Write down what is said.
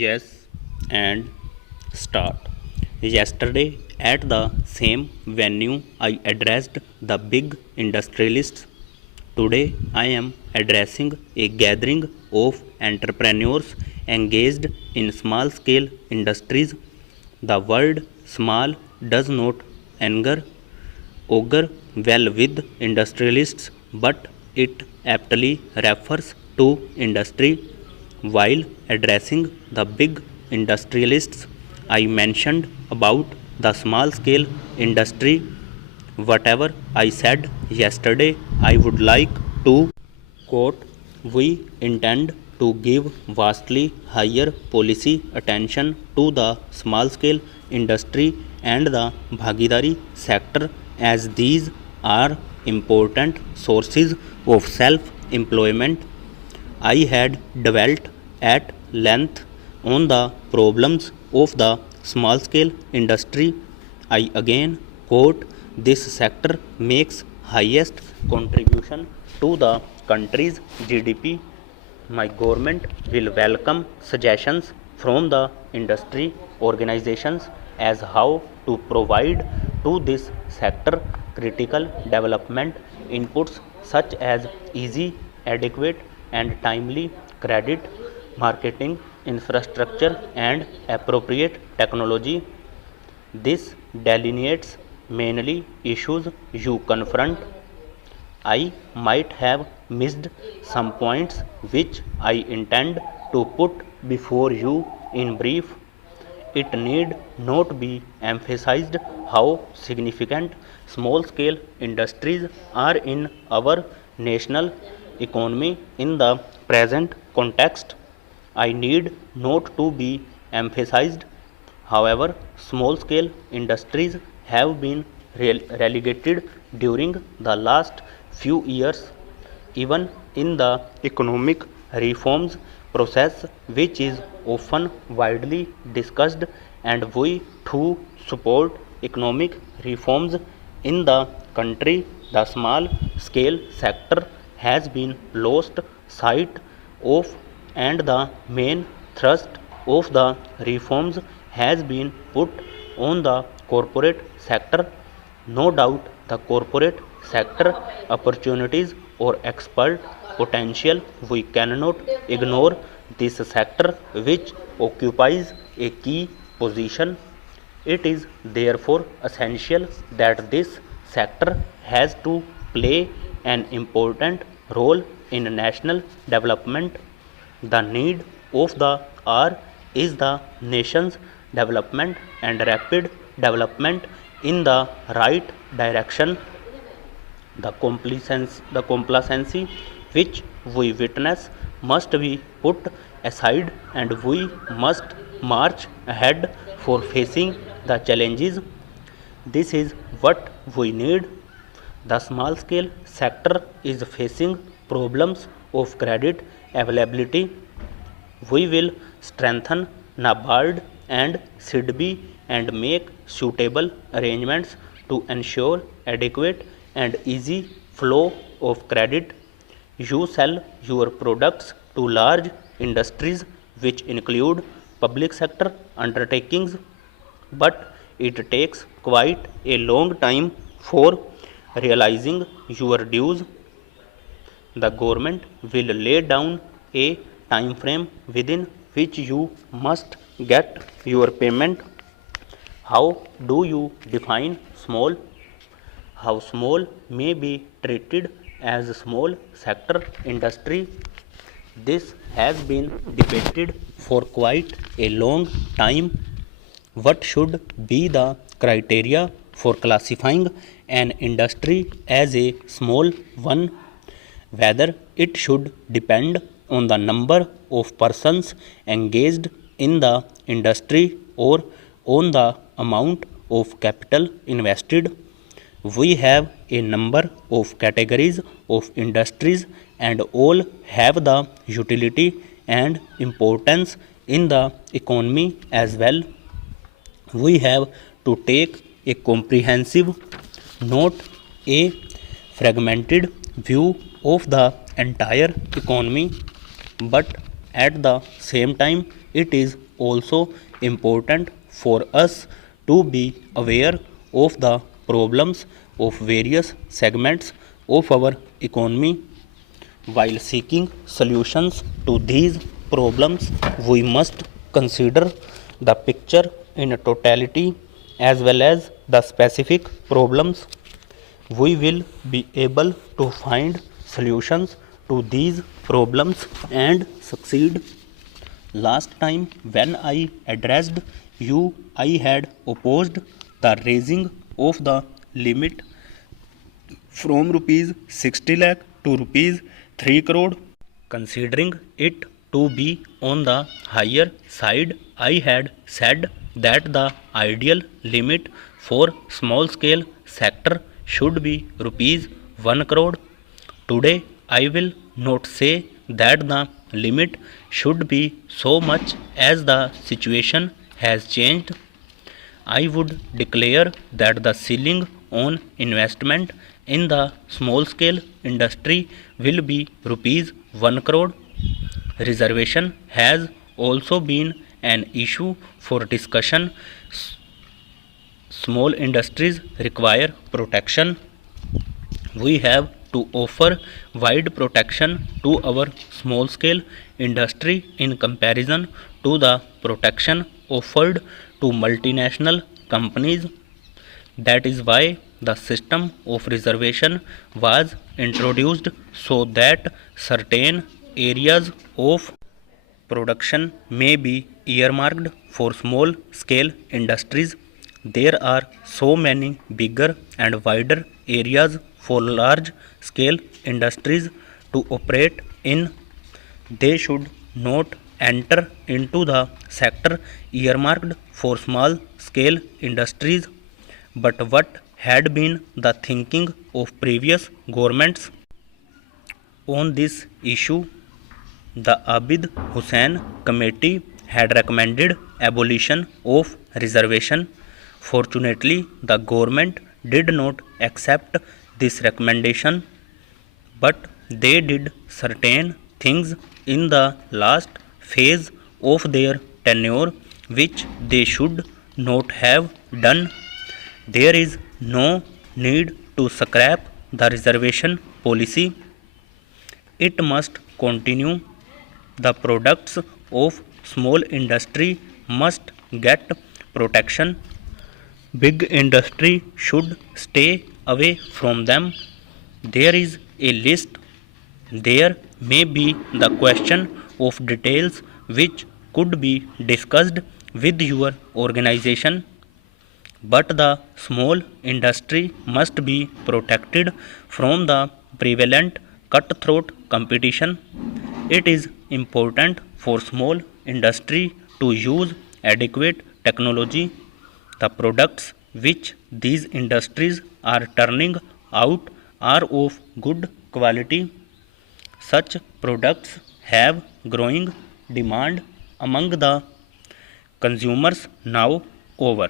Yes, and start. Yesterday, at the same venue, I addressed the big industrialists. Today, I am addressing a gathering of entrepreneurs engaged in small scale industries. The word small does not anger augur well with industrialists, but it aptly refers to industry. While addressing the big industrialists, I mentioned about the small scale industry. Whatever I said yesterday, I would like to quote, we intend to give vastly higher policy attention to the small scale industry and the Bhagidari sector, as these are important sources of self employment. I had dwelt at length on the problems of the small scale industry. I again quote, this sector makes highest contribution to the country's GDP. My government will welcome suggestions from the industry organizations as how to provide to this sector critical development inputs such as easy, adequate, and timely credit, marketing infrastructure, and appropriate technology. This delineates mainly issues you confront. I might have missed some points which I intend to put before you in brief. It need not be emphasized how significant small scale industries are in our national economy in the present context. I need not to be emphasized. However, small scale industries have been relegated during the last few years, even in the economic reforms process, which is often widely discussed, and we too support economic reforms in the country. The small scale sector has been lost sight of, and the main thrust of the reforms has been put on the corporate sector. No doubt the corporate sector opportunities or expert potential, we cannot ignore this sector which occupies a key position. It is therefore essential that this sector has to play an important role in national development. The need of the hour is the nation's development and rapid development in the right direction. The complacency which we witness must be put aside, and we must march ahead for facing the challenges. This is what we need. The small scale sector is facing problems of credit availability. We will strengthen NABARD and SIDBI and make suitable arrangements to ensure adequate and easy flow of credit. You sell your products to large industries which include public sector undertakings, but it takes quite a long time for realizing your dues. The government will lay down a time frame within which you must get your payment. How do you define small? How small may be treated as small sector industry? This has been debated for quite a long time. What should be the criteria for classifying an industry as a small one? Whether it should depend on the number of persons engaged in the industry or on the amount of capital invested. We have a number of categories of industries, and all have the utility and importance in the economy as well. We have to take a comprehensive, not a fragmented view of the entire economy, but at the same time it is also important for us to be aware of the problems of various segments of our economy. While seeking solutions to these problems, we must consider the picture in totality as well as the specific problems. We will be able to find solutions to these problems and succeed. Last time when I addressed you, I had opposed the raising of the limit from rupees 60 lakh to rupees 3 crore. Considering it to be on the higher side, I had said that the ideal limit for small scale sector should be rupees 1 crore. Today I will not say that the limit should be so much as the situation has changed. I would declare that the ceiling on investment in the small scale industry will be rupees 1 crore. Reservation has also been an issue for discussion. Small industries require protection. We have to offer wide protection to our small scale industry in comparison to the protection offered to multinational companies. That is why the system of reservation was introduced so that certain areas of production may be earmarked for small scale industries. There are so many bigger and wider areas for large scale industries to operate in. They should not enter into the sector earmarked for small scale industries. But what had been the thinking of previous governments on this issue? The Abid Hussain Committee had recommended abolition of reservation. Fortunately, the government did not accept this recommendation, but they did certain things in the last phase of their tenure which they should not have done. There is no need to scrap the reservation policy. It must continue. The products of small industry must get protection. Big industry should stay away from them. There is a list. There may be the question of details which could be discussed with your organization, but the small industry must be protected from the prevalent cutthroat competition. It is important for small industry to use adequate technology. The products which these industries are turning out are of good quality. Such products have growing demand among the consumers now. Over.